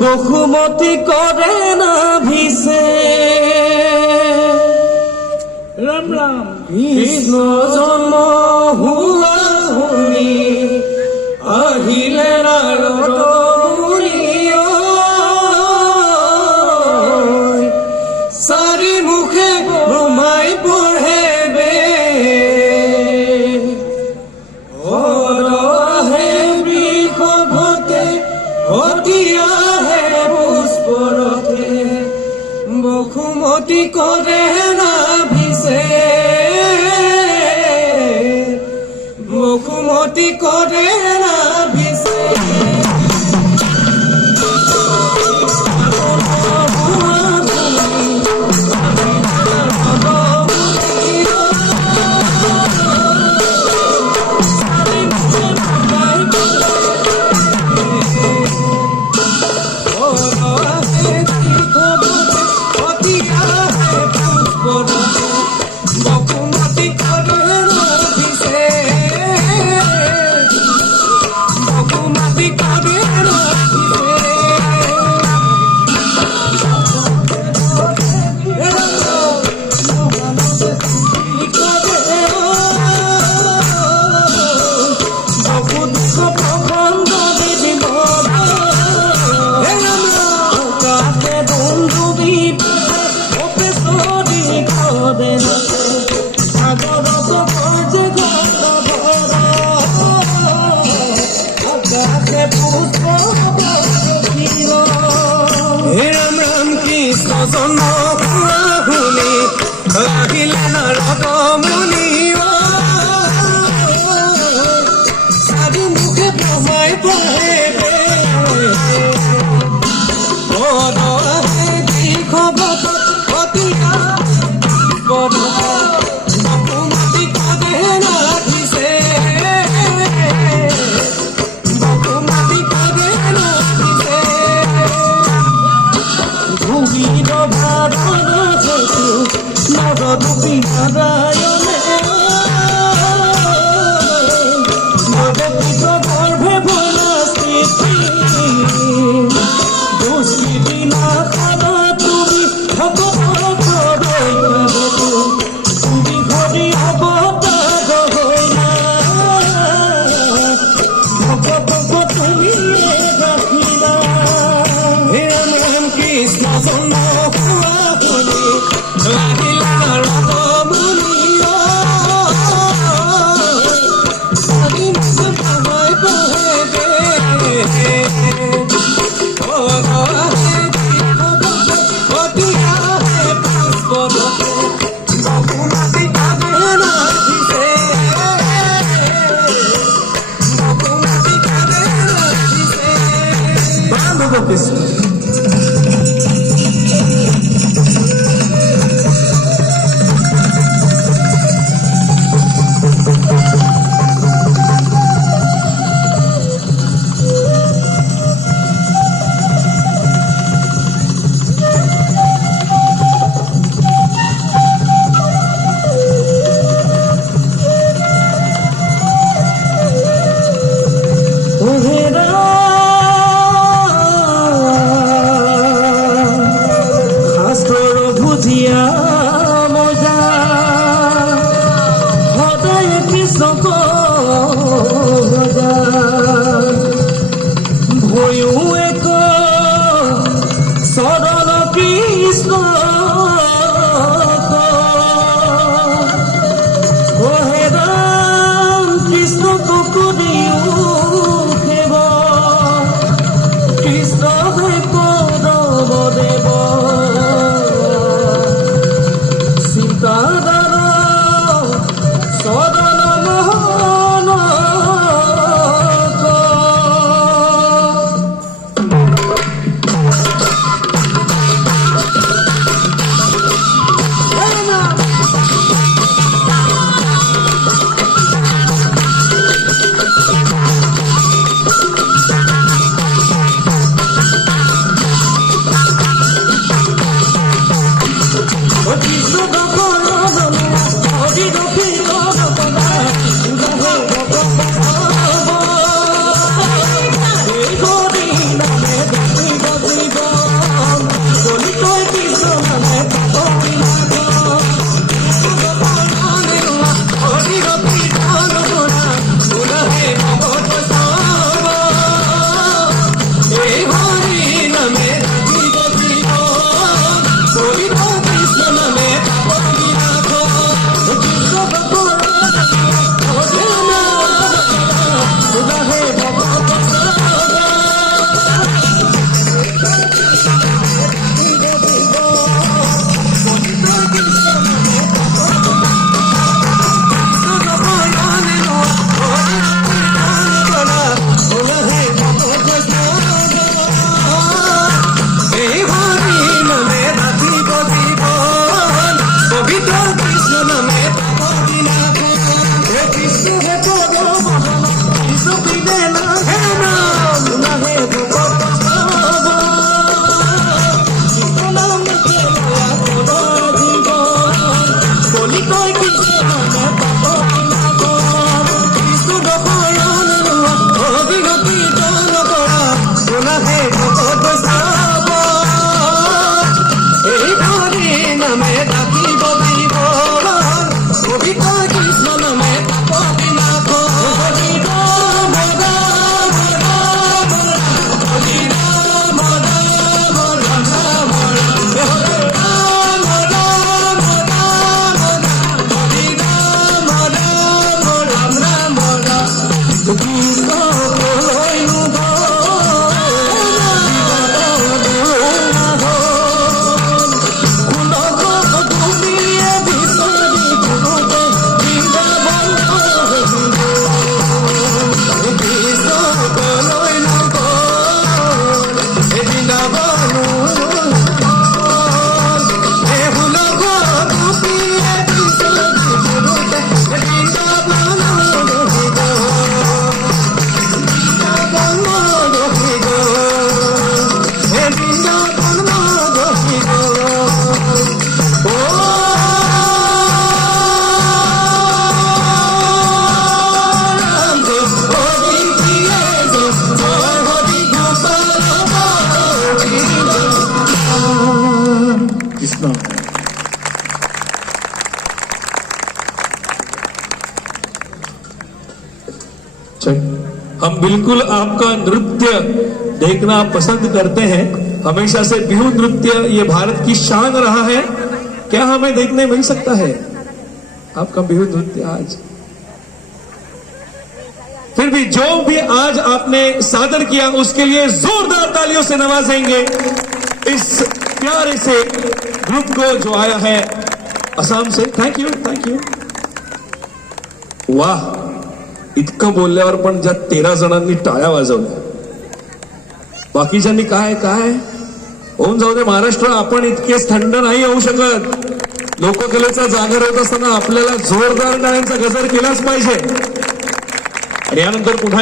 বসুমতী করে না ভিসে রাম রাম কৃষ্ণ জন্ম হুলা শুনি আহিলে নাৰদ মুনি চাৰি মুখে ব্ৰহ্মাই পঢ়ে বে হে বৃষভতে হতিয়াহে পুষ্পৰথে বসুমতী কৰে না ভিসে বসুমতী কৰে না ভিসে রাম রাম কৃষ্ণ জন্ম শুনি আহিলে নাৰদ মুনি চাৰি মুখে ব্ৰহ্মাই পঢ়ে দীৰ্ঘৱত অতিয়া বসুমতী কৰে না ভিসে বসুমতী কৰে না ভিসে ভূমির ভারণ যেতু নররূপী নারায়ণে নবপুত্র গর্ভে বনস্থিতি দুষ্কৃতি না করা তুমি ভগবত তুমি ঘরি অবতার হইলা ভগবত তুমি রাখিলা রাম রাম কৃষ্ণ জন্ম শুনি আহিলে নাৰদ মুনি চাৰি মুখে ব্ৰহ্মাই পঢ়ে বসুমতী কৰে না ভিসে বসুমতী কৰে না ভিসে বান্ধৱ কৃষ্ণ बिल्कुल आपका नृत्य देखना पसंद करते हैं। हमेशा से बिहू नृत्य ये भारत की शान रहा है। क्या हमें देखने मिल सकता है आपका बिहू नृत्य आज? फिर भी जो भी आज आपने सादर किया उसके लिए जोरदार तालियों से नवाजेंगे इस प्यारे से ग्रुप को जो आया है असम से। Thank you, thank you. वाह, इतकं बोलल्यावर पण ज्या 13 जणांनी टाळ्या वाजवल्या, बाकीच्यांनी काय काय होऊन जाऊ दे। महाराष्ट्र, आपण इतकेच थंड नाही होऊ शकत। लोककलेचा जागर होत असताना आपल्याला जोरदार टाळ्यांचा गजर केलाच पाहिजे। आणि यानंतर पुन्हा